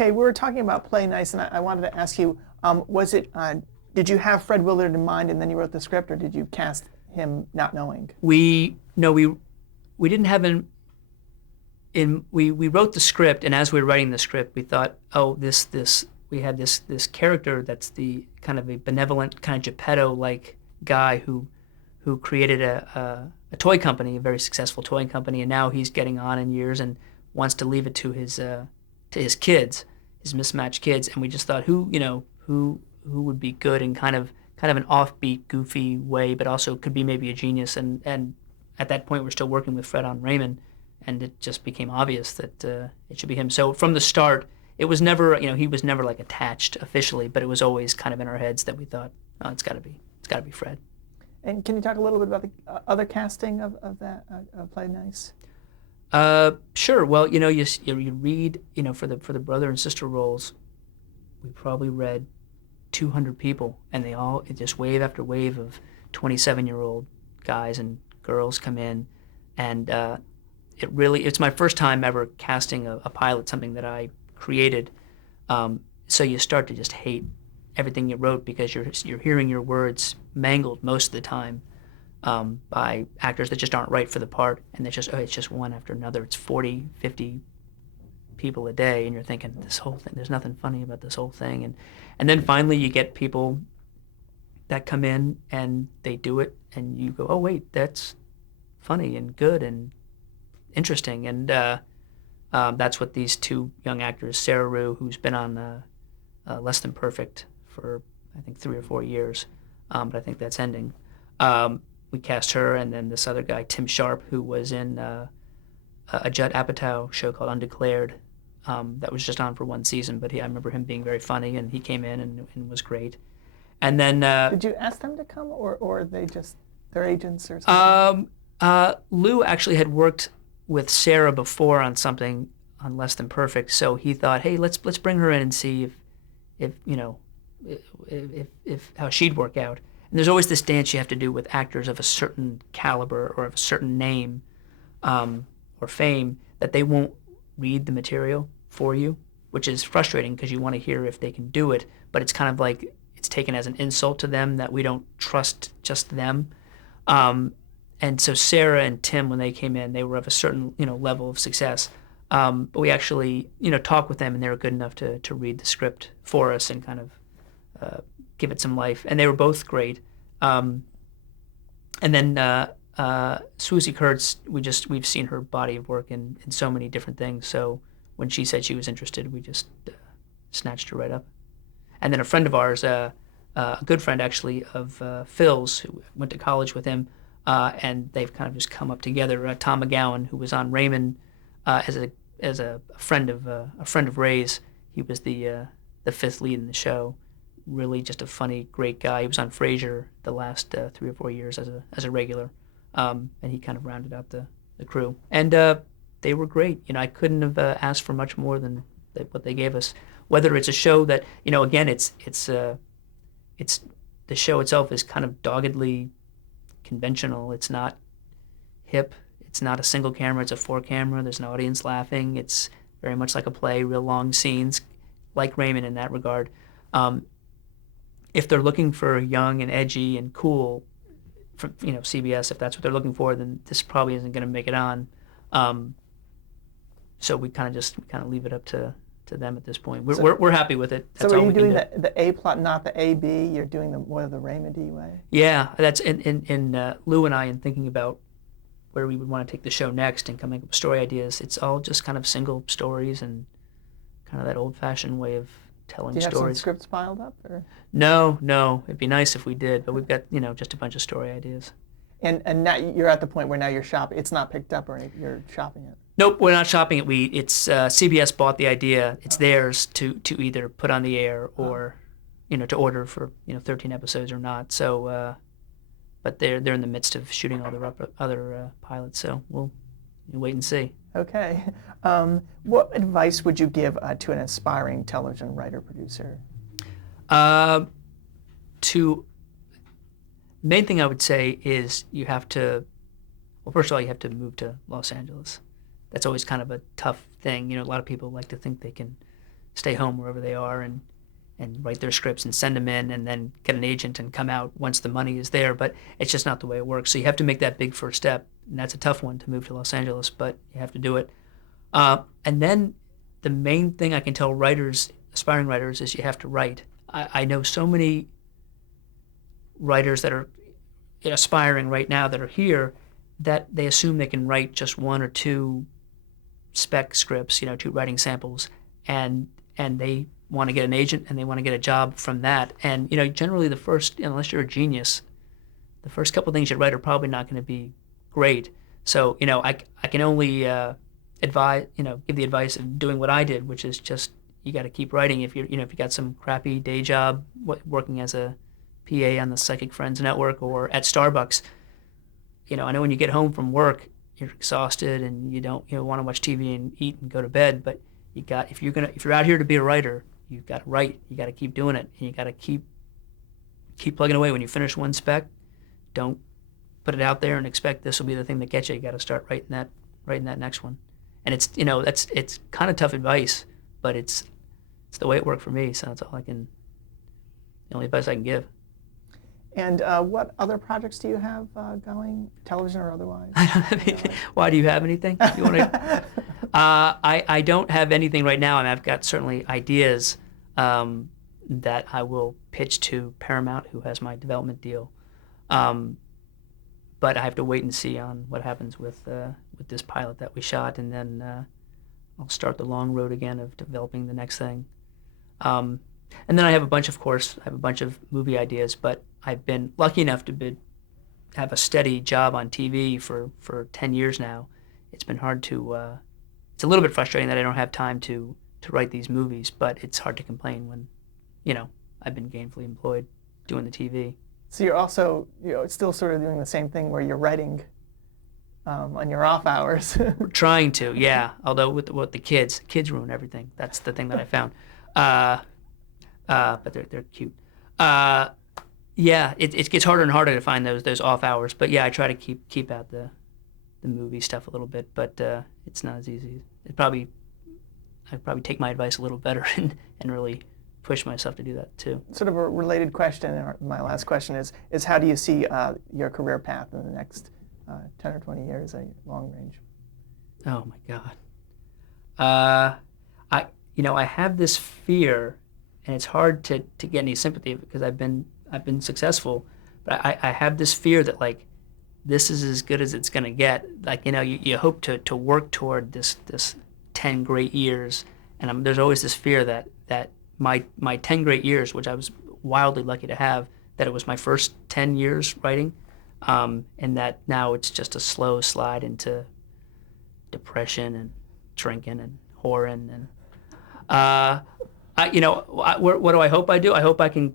Okay, we were talking about Play Nice, and I wanted to ask you, was it, did you have Fred Willard in mind and then you wrote the script, or did you cast him not knowing? We didn't have him in. We wrote the script, and as we were writing the script, we thought, oh, this we had this character that's the kind of a benevolent, kind of Geppetto-like guy who created a toy company, a very successful toy company, and now he's getting on in years and wants to leave it to his kids, his mismatched kids. And we just thought, who would be good in kind of an offbeat, goofy way, but also could be maybe a genius. And at that point, we're still working with Fred on Raymond, and it just became obvious that it should be him. So from the start, it was never, he was never like attached officially, but it was always kind of in our heads that we thought, oh, it's got to be Fred. And can you talk a little bit about the other casting of that Play Nice? Sure. Well, you read, for the brother and sister roles, we probably read 200 people, and it just wave after wave of 27-year-old guys and girls come in, and it's my first time ever casting a pilot, something that I created. So you start to just hate everything you wrote because you're hearing your words mangled most of the time by actors that just aren't right for the part, and it's just one after another. It's 40, 50 people a day, and you're thinking, this whole thing, there's nothing funny about this whole thing. And then finally you get people that come in and they do it, and you go, oh wait, that's funny and good and interesting. And that's what these two young actors, Sarah Rue, who's been on Less Than Perfect for I think 3 or 4 years, but I think that's ending. We cast her, and then this other guy, Tim Sharp, who was in a Judd Apatow show called Undeclared that was just on for 1 season, but I remember him being very funny, and he came in and was great. And then did you ask them to come, or they just their agents or something? Lou actually had worked with Sarah before on something on Less Than Perfect, so he thought, hey, let's bring her in and see if how she'd work out. And there's always this dance you have to do with actors of a certain caliber or of a certain name or fame, that they won't read the material for you, which is frustrating because you want to hear if they can do it, but it's kind of like it's taken as an insult to them that we don't trust just them. And so Sarah and Tim, when they came in, they were of a certain level of success. But we actually talked with them, and they were good enough to read the script for us and kind of give it some life. And they were both great. And then Swoosie Kurtz, we've seen her body of work in so many different things. So when she said she was interested, we just snatched her right up. And then a friend of ours, a good friend actually of Phil's, who went to college with him, and they've kind of just come up together. Tom McGowan, who was on Raymond as a friend of Ray's. He was the fifth lead in the show. Really just a funny, great guy. He was on Frasier the last 3 or 4 years as a regular, and he kind of rounded out the crew. And they were great. I couldn't have asked for much more than what they gave us. Whether it's a show that again, it's the show itself is kind of doggedly conventional. It's not hip. It's not a single camera. It's a 4 camera. There's no audience laughing. It's very much like a play, real long scenes, like Raymond in that regard. If they're looking for young and edgy and cool, from CBS, if that's what they're looking for, then this probably isn't going to make it on. So we kind of leave it up to them at this point. We're happy with it. That's so are you doing the A plot, not the A B? You're doing more of the Raymond-y way? Yeah, that's in Lou and I, in thinking about where we would want to take the show next and coming up with story ideas. It's all just kind of single stories and kind of that old-fashioned way of telling stories. Do you have some scripts piled up? Or? No. It'd be nice if we did, but we've got just a bunch of story ideas. And now you're at the point where now you're shopping. It's not picked up, or you're shopping it. Nope, we're not shopping it. It's CBS bought the idea. It's theirs to either put on the air or to order for 13 episodes or not. So, but they're in the midst of shooting all the other pilots. So we'll wait and see. Okay. What advice would you give to an aspiring television writer producer? Main thing I would say is you have to. Well, first of all, you have to move to Los Angeles. That's always kind of a tough thing. A lot of people like to think they can stay home wherever they are and write their scripts and send them in and then get an agent and come out once the money is there. But it's just not the way it works. So you have to make that big first step. And that's a tough one to move to Los Angeles, but you have to do it. And then the main thing I can tell writers, aspiring writers, is you have to write. I know so many writers that are aspiring right now that are here that they assume they can write just one or two spec scripts, 2 writing samples, and they want to get an agent and they want to get a job from that. And generally the first, unless you're a genius, the first couple of things you write are probably not going to be great. So I can only advise, give the advice of doing what I did, which is just you got to keep writing. If you got some crappy day job working as a PA on the Psychic Friends Network or at Starbucks, I know when you get home from work you're exhausted and you don't want to watch TV and eat and go to bed, but if you're out here to be a writer, you've got to write. You got to keep doing it, and you got to keep plugging away. When you finish one spec, don't put it out there and expect this will be the thing that gets you. You got to start writing that next one. And it's kind of tough advice, but it's the way it worked for me. So that's the only advice I can give. And what other projects do you have going, television or otherwise? I don't have anything. Why, do you have anything? You want to? I don't have anything right now. I mean, I've got certainly ideas that I will pitch to Paramount, who has my development deal. But I have to wait and see on what happens with this pilot that we shot, and then I'll start the long road again of developing the next thing. And then I have a bunch of movie ideas, but I've been lucky enough to have a steady job on TV for 10 years now. It's been hard to, it's a little bit frustrating that I don't have time to write these movies, but it's hard to complain when, I've been gainfully employed doing the TV. So you're also, still sort of doing the same thing where you're writing on your off hours. We're trying to, yeah. Although with the kids ruin everything. That's the thing that I found. But they're cute. Yeah, it gets harder and harder to find those off hours. But yeah, I try to keep out the movie stuff a little bit. But it's not as easy. I'd probably take my advice a little better and really push myself to do that too. Sort of a related question, or my last question is how do you see your career path in the next 10 or 20 years at long range? Oh my God. I have this fear, and it's hard to get any sympathy because I've been successful, but I have this fear that like this is as good as it's gonna get. Like you hope to work toward this 10 great years, and there's always this fear that my 10 great years, which I was wildly lucky to have, that it was my first 10 years writing, and that now it's just a slow slide into depression and drinking and whoring and what do I hope I do? I hope I can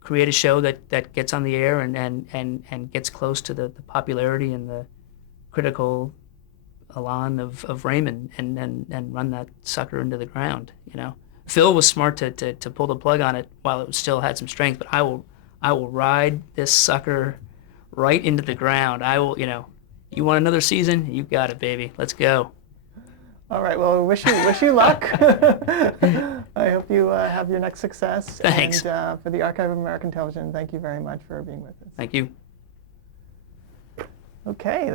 create a show that gets on the air and gets close to the popularity and the critical elan of Raymond and run that sucker into the ground. Phil was smart to pull the plug on it while it still had some strength, but I will ride this sucker right into the ground. I will, you want another season? You got it, baby. Let's go. All right. Well, wish you luck. I hope you have your next success. Thanks. And for the Archive of American Television, thank you very much for being with us. Thank you. Okay.